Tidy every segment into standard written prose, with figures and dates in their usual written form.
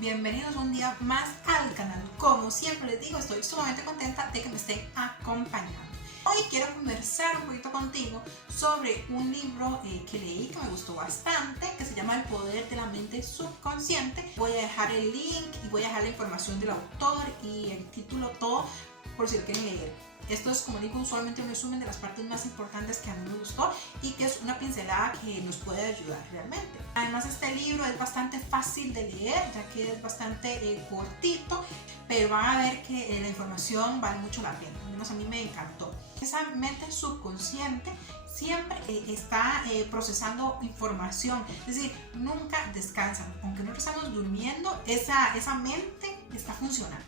Bienvenidos un día más al canal. Como siempre les digo, estoy sumamente contenta de que me estén acompañando. Hoy quiero conversar un poquito contigo sobre un libro que leí que me gustó bastante, que se llama El poder de la mente subconsciente. Voy a dejar el link y voy a dejar la información del autor y el título, todo, por si lo quieren leer. Esto es, como digo, usualmente un resumen de las partes más importantes que a mí me gustó y que es una pincelada que nos puede ayudar realmente. Además, este libro es bastante fácil de leer, ya que es bastante cortito, pero van a ver que la información vale mucho la pena. Al menos a mí me encantó. Esa mente subconsciente siempre está procesando información, es decir, nunca descansa. Aunque nosotros estamos durmiendo, esa mente está funcionando.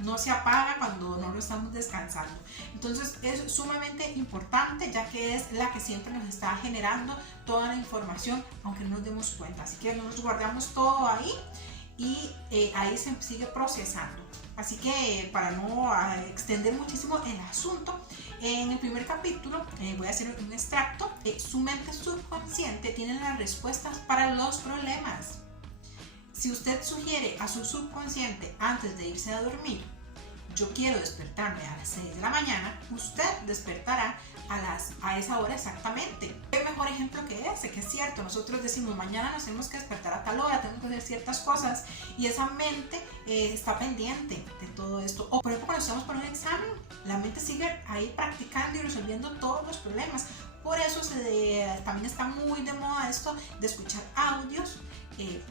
No se apaga cuando no lo estamos descansando. Entonces es sumamente importante, ya que es la que siempre nos está generando toda la información, aunque no nos demos cuenta. Así que nos guardamos todo ahí y ahí se sigue procesando. Así que para no extender muchísimo el asunto, en el primer capítulo voy a hacer un extracto. Su mente subconsciente tiene las respuestas para los problemas. Si usted sugiere a su subconsciente antes de irse a dormir, yo quiero despertarme a las 6 de la mañana, usted despertará a esa hora exactamente. ¿Qué mejor ejemplo que ese? Que es cierto, nosotros decimos mañana nos tenemos que despertar a tal hora, tenemos que hacer ciertas cosas y esa mente está pendiente de todo esto. O por ejemplo cuando estamos por un examen, la mente sigue ahí practicando y resolviendo todos los problemas. Por eso también está muy de moda esto de escuchar audios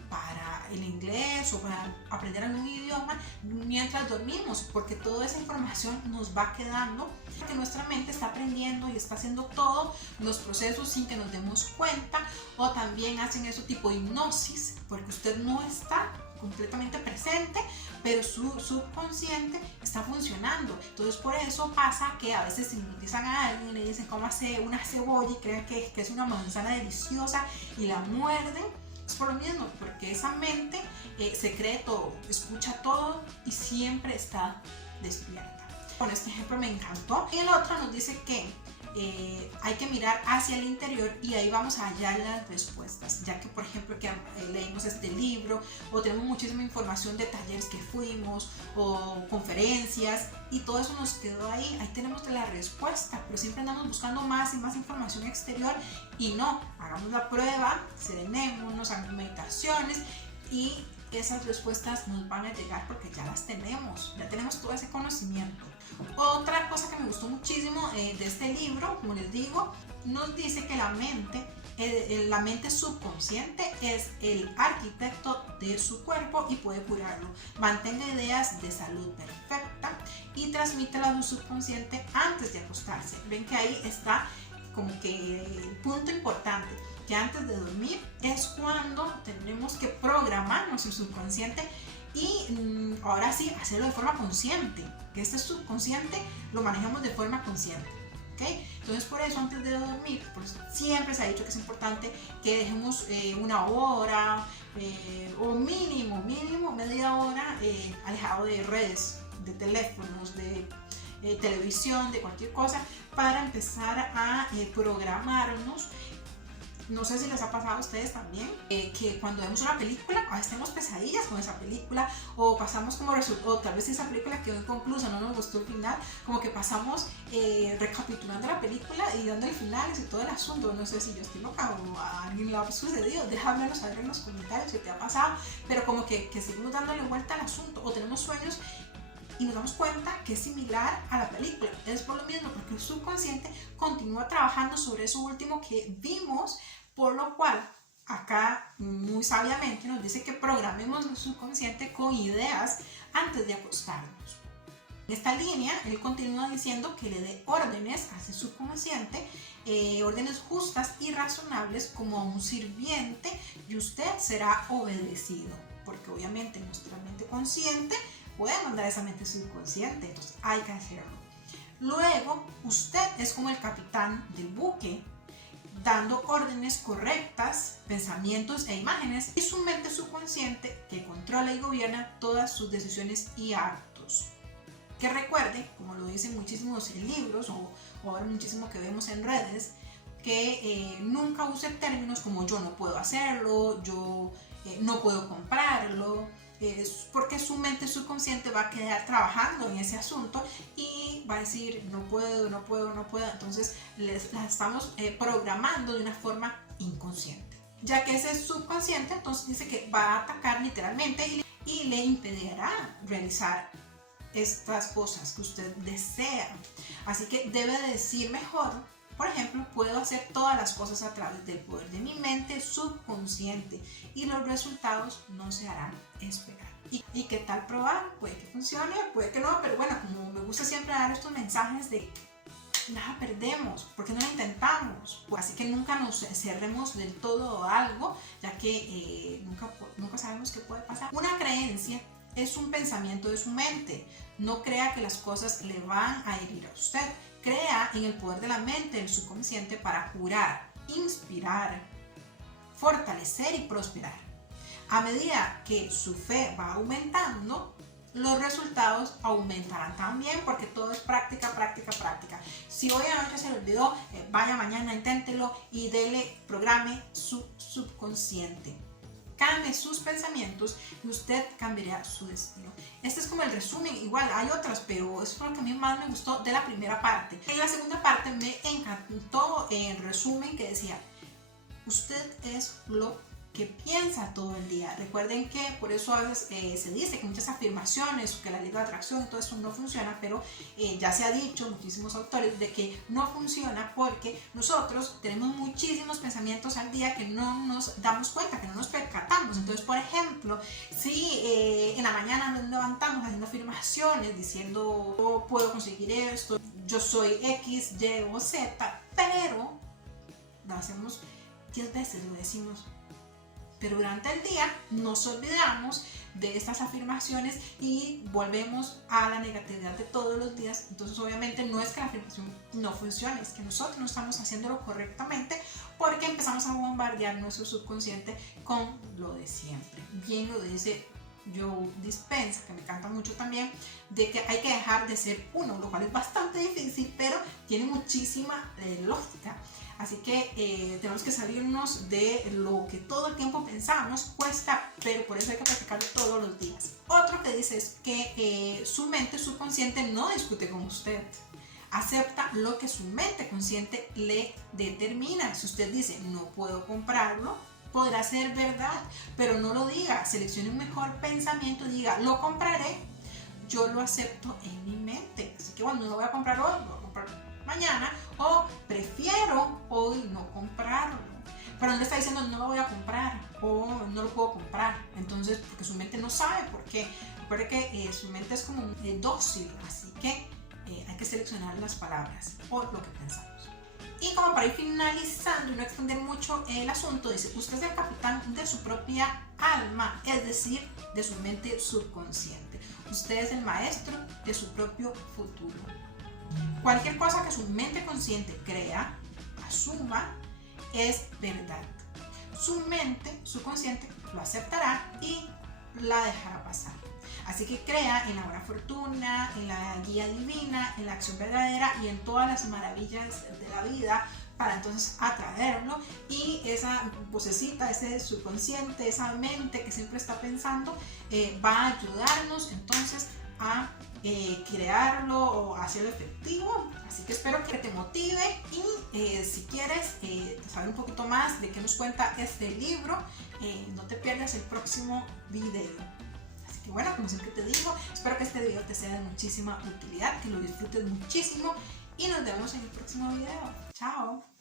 para el inglés o para aprender algún idioma mientras dormimos, porque toda esa información nos va quedando, porque nuestra mente está aprendiendo y está haciendo todos los procesos sin que nos demos cuenta. O también hacen eso tipo hipnosis, porque usted no está completamente presente, pero su subconsciente está funcionando. Entonces por eso pasa que a veces hipnotizan a alguien y le dicen cómase una cebolla y creen que es una manzana deliciosa y la muerden. Es por lo mismo, porque esa mente se cree todo, escucha todo y siempre está despierta. Con este ejemplo me encantó. Y el otro nos dice que hay que mirar hacia el interior y ahí vamos a hallar las respuestas, ya que por ejemplo que leímos este libro o tenemos muchísima información de talleres que fuimos o conferencias y todo eso nos quedó ahí, ahí tenemos la respuesta, pero siempre andamos buscando más y más información exterior y no, hagamos la prueba, serenémonos, hagamos meditaciones y esas respuestas nos van a llegar porque ya las tenemos, ya tenemos todo ese conocimiento. Otra cosa que me gustó muchísimo de este libro, como les digo, nos dice que la mente subconsciente es el arquitecto de su cuerpo y puede curarlo. Mantenga ideas de salud perfecta y transmítela a su subconsciente antes de acostarse. Ven que ahí está como que el punto importante, que antes de dormir es cuando tenemos que programar nuestro subconsciente y ahora sí hacerlo de forma consciente, que este subconsciente lo manejamos de forma consciente. ¿Okay? Entonces por eso antes de dormir pues, siempre se ha dicho que es importante que dejemos una hora o mínimo media hora alejado de redes, de teléfonos, de televisión, de cualquier cosa, para empezar a programarnos. No sé si les ha pasado a ustedes también, que cuando vemos una película, a veces tenemos pesadillas con esa película o pasamos como o tal vez si esa película quedó inconclusa, no nos gustó el final, como que pasamos recapitulando la película y dando el final y todo el asunto. No sé si yo estoy loca o a alguien le ha sucedido, déjamelo saber en los comentarios si te ha pasado, pero como que seguimos dándole vuelta al asunto o tenemos sueños y nos damos cuenta que es similar a la película. Es por lo mismo, porque el subconsciente continúa trabajando sobre eso último que vimos, por lo cual acá muy sabiamente nos dice que programemos el subconsciente con ideas antes de acostarnos. En esta línea, él continúa diciendo que le dé órdenes a ese subconsciente, órdenes justas y razonables como a un sirviente, y usted será obedecido, porque obviamente nuestra mente consciente puede mandar a esa mente subconsciente, entonces hay que hacerlo. Luego, usted es como el capitán del buque, dando órdenes correctas, pensamientos e imágenes, y su mente subconsciente que controla y gobierna todas sus decisiones y actos. Que recuerde, como lo dicen muchísimos libros o ahora muchísimo que vemos en redes, que nunca use términos como yo no puedo hacerlo, yo no puedo comprarlo, porque su mente subconsciente va a quedar trabajando en ese asunto y va a decir no puedo, no puedo, no puedo. Entonces las estamos programando de una forma inconsciente, ya que ese subconsciente entonces dice que va a atacar literalmente y le impedirá realizar estas cosas que usted desea. Así que debe de decir mejor, por ejemplo, puedo hacer todas las cosas a través del poder de mi mente subconsciente y los resultados no se harán esperar. ¿Y qué tal probar? Puede que funcione, puede que no, pero bueno, como me gusta siempre dar estos mensajes de nada perdemos, ¿por qué no lo intentamos? Pues así que nunca nos cerremos del todo a algo, ya que nunca sabemos qué puede pasar. Una creencia es un pensamiento de su mente. No crea que las cosas le van a herir a usted. Crea en el poder de la mente, el subconsciente, para curar, inspirar, fortalecer y prosperar. A medida que su fe va aumentando, los resultados aumentarán también, porque todo es práctica, práctica, práctica. Si hoy anoche se le olvidó, vaya mañana, inténtelo y programe su subconsciente. Cambie sus pensamientos y usted cambiará su destino. Este es como el resumen, igual hay otras, pero eso fue lo que a mí más me gustó de la primera parte. En la segunda parte me encantó el resumen que decía, usted es lo que piensa todo el día. Recuerden que por eso a veces se dice que muchas afirmaciones, que la ley de atracción y todo eso no funciona, pero ya se ha dicho, muchísimos autores, de que no funciona porque nosotros tenemos muchísimos pensamientos al día que no nos damos cuenta, que no nos percatamos. Entonces, por ejemplo, si en la mañana nos levantamos haciendo afirmaciones, diciendo yo puedo conseguir esto, yo soy X, Y o Z, pero lo hacemos 10 veces, lo decimos. Pero durante el día nos olvidamos de estas afirmaciones y volvemos a la negatividad de todos los días. Entonces obviamente no es que la afirmación no funcione, es que nosotros no estamos haciéndolo correctamente porque empezamos a bombardear nuestro subconsciente con lo de siempre. Bien lo dice Joe Dispenza, que me encanta mucho también, de que hay que dejar de ser uno, lo cual es bastante difícil, pero tiene muchísima lógica. Así que tenemos que salirnos de lo que todo el tiempo pensamos, cuesta, pero por eso hay que practicarlo todos los días. Otro que dice es que su mente subconsciente no discute con usted. Acepta lo que su mente consciente le determina. Si usted dice no puedo comprarlo, podrá ser verdad, pero no lo diga. Seleccione un mejor pensamiento y diga lo compraré. Yo lo acepto en mi mente. Así que bueno, no lo voy a comprar hoy, lo voy a comprar mañana, o prefiero hoy no comprarlo, pero no le está diciendo no lo voy a comprar o no lo puedo comprar. Entonces, porque su mente no sabe por qué. Recuerde que su mente es como dócil, así que hay que seleccionar las palabras o lo que pensamos. Y como para ir finalizando y no extender mucho el asunto, dice, usted es el capitán de su propia alma, es decir, de su mente subconsciente. Usted es el maestro de su propio futuro. Cualquier cosa que su mente consciente crea, asuma, es verdad. Su mente subconsciente lo aceptará y la dejará pasar. Así que crea en la buena fortuna, en la guía divina, en la acción verdadera y en todas las maravillas de la vida para entonces atraerlo, y esa vocecita, ese subconsciente, esa mente que siempre está pensando va a ayudarnos entonces a crearlo o hacerlo efectivo. Así que espero que te motive y si quieres saber un poquito más de qué nos cuenta este libro, no te pierdas el próximo video. Así que bueno, como siempre te digo, espero que este video te sea de muchísima utilidad, que lo disfrutes muchísimo y nos vemos en el próximo video. Chao.